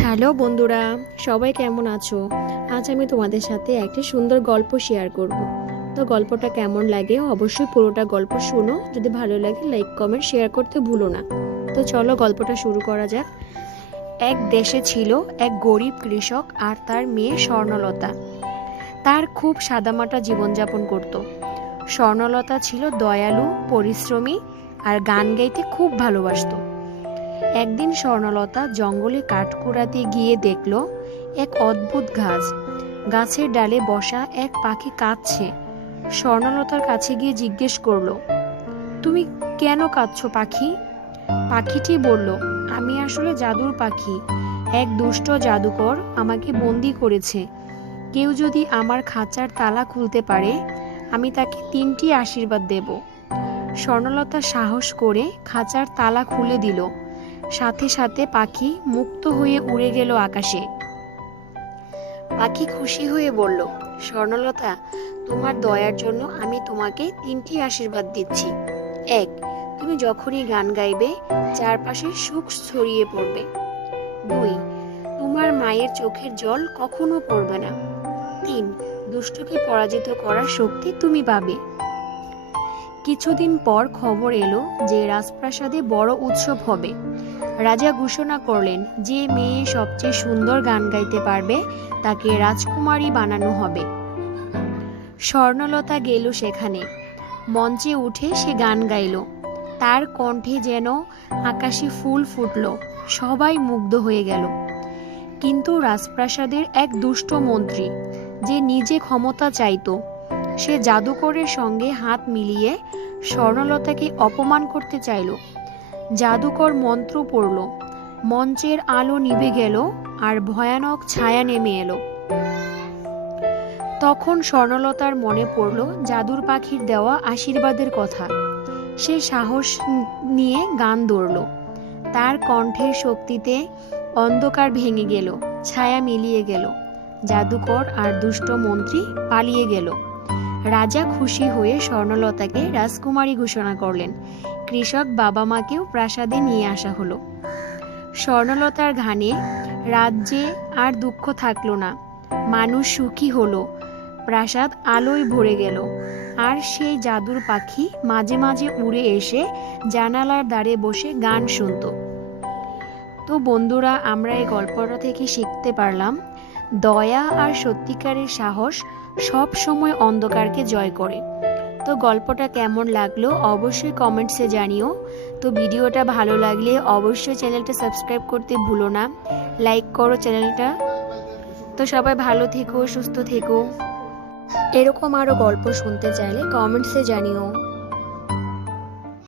Hello বন্ধুরা, সবাই কেমন আছো? আজ আমি তোমাদের সাথে একটি সুন্দর গল্প শেয়ার করব। তো গল্পটা কেমন লাগে অবশ্যই পুরোটা গল্প শোনো, যদি ভালো লাগে লাইক কমেন্ট শেয়ার করতে ভুলো না। তো চলো গল্পটা শুরু করা যাক। এক দেশে ছিল এক গরিব কৃষক আর তার মেয়ে স্বর্ণলতা। তার খুব সাদামাটা জীবনযাপন করত। স্বর্ণলতা ছিল দয়ালু, পরিশ্রমী আর গান গাইতে খুব ভালোবাসতো। একদিন স্বর্ণলতা জঙ্গলে কাঠ কুড়াতে গিয়ে দেখল এক অদ্ভুত গাছ। গাছের ডালে বসা এক পাখি কাঁদছে। স্বর্ণলতার কাছে গিয়ে জিজ্ঞেস করল, তুমি কেন কাঁদছো পাখি? পাখিটি বলল, আমি আসলে জাদুর পাখি। এক দুষ্ট জাদুকর আমাকে বন্দি করেছে। কেউ যদি আমার খাঁচার তালা খুলতে পারে, আমি তাকে তিনটি আশীর্বাদ দেব। স্বর্ণলতা সাহস করে খাঁচার তালা খুলে দিল। সাথে সাথে পাখি মুক্ত হয়ে উড়ে গেল আকাশে। পাখি খুশি হয়ে বলল, স্বর্ণলতা, তোমার দয়ার জন্য আমি তোমাকে তিনটি আশীর্বাদ দিচ্ছি। এক, তুমি যখনই গান গাইবে, চারপাশে সুখ ছড়িয়ে পড়বে। দুই, তোমার মায়ের চোখের জল কখনো পড়বে না। তিন, দুষ্টকে পরাজিত করার শক্তি তুমি পাবে। কিছুদিন পর খবর এলো যে রাজপ্রাসাদে বড় উৎসব হবে। রাজা ঘোষণা করলেন, যে মেয়ে সবচেয়ে সুন্দর গান গাইতে পারবে, তাকে রাজকুমারী বানানো হবে। স্বর্ণলতা গেল সেখানে। মঞ্চে উঠে সে গান গাইল। তার কণ্ঠে যেন আকাশে ফুল ফুটল, সবাই মুগ্ধ হয়ে গেল। কিন্তু রাজপ্রাসাদের এক দুষ্ট মন্ত্রী, যে নিজে ক্ষমতা চাইতো সে জাদুকরের সঙ্গে হাত মিলিয়ে স্বর্ণলতাকে অপমান করতে চাইল। জাদুকর মন্ত্র পড়ল। মঞ্চের আলো নিভে গেল আর ভয়ানক ছায়া নেমে এলো। তখন স্বর্ণলতার মনে পড়ল জাদুর পাখির দেওয়া আশীর্বাদের কথা। সে সাহস নিয়ে গান ধরল তার কণ্ঠের শক্তিতে অন্ধকার ভেঙে গেল, ছায়া মিলিয়ে গেল। জাদুকর আর দুষ্ট মন্ত্রী পালিয়ে গেল। রাজা খুশি হয়ে স্বর্ণলতাকে রাজকুমারী ঘোষণা করলেন। কৃষক বাবা মাকেও প্রাসাদে নিয়ে আসা হলো। স্বর্ণলতার ঘানে রাজ্যে আর দুঃখ থাকল না। মানুষ সুখী হলো। প্রাসাদ আলোয় ভরে গেল। আর সেই জাদুর পাখি মাঝে মাঝে উড়ে এসে জানালার দ্বারে বসে গান শুনত। তো বন্ধুরা, আমরা এই গল্পটা থেকে শিখতে পারলাম, দয়া আর সত্যিকারের সাহস সব সময় অন্ধকারকে জয় করে। তো গল্পটা কেমন লাগল অবশ্যই কমেন্টসে জানিও। তো ভিডিওটা ভালো লাগলে অবশ্যই চ্যানেলটা সাবস্ক্রাইব করতে ভুলো না, লাইক করো চ্যানেলটা। তো সবাই ভালো থেকো, সুস্থ থেকো। এরকম আরও গল্প শুনতে চাইলে কমেন্টসে জানিও।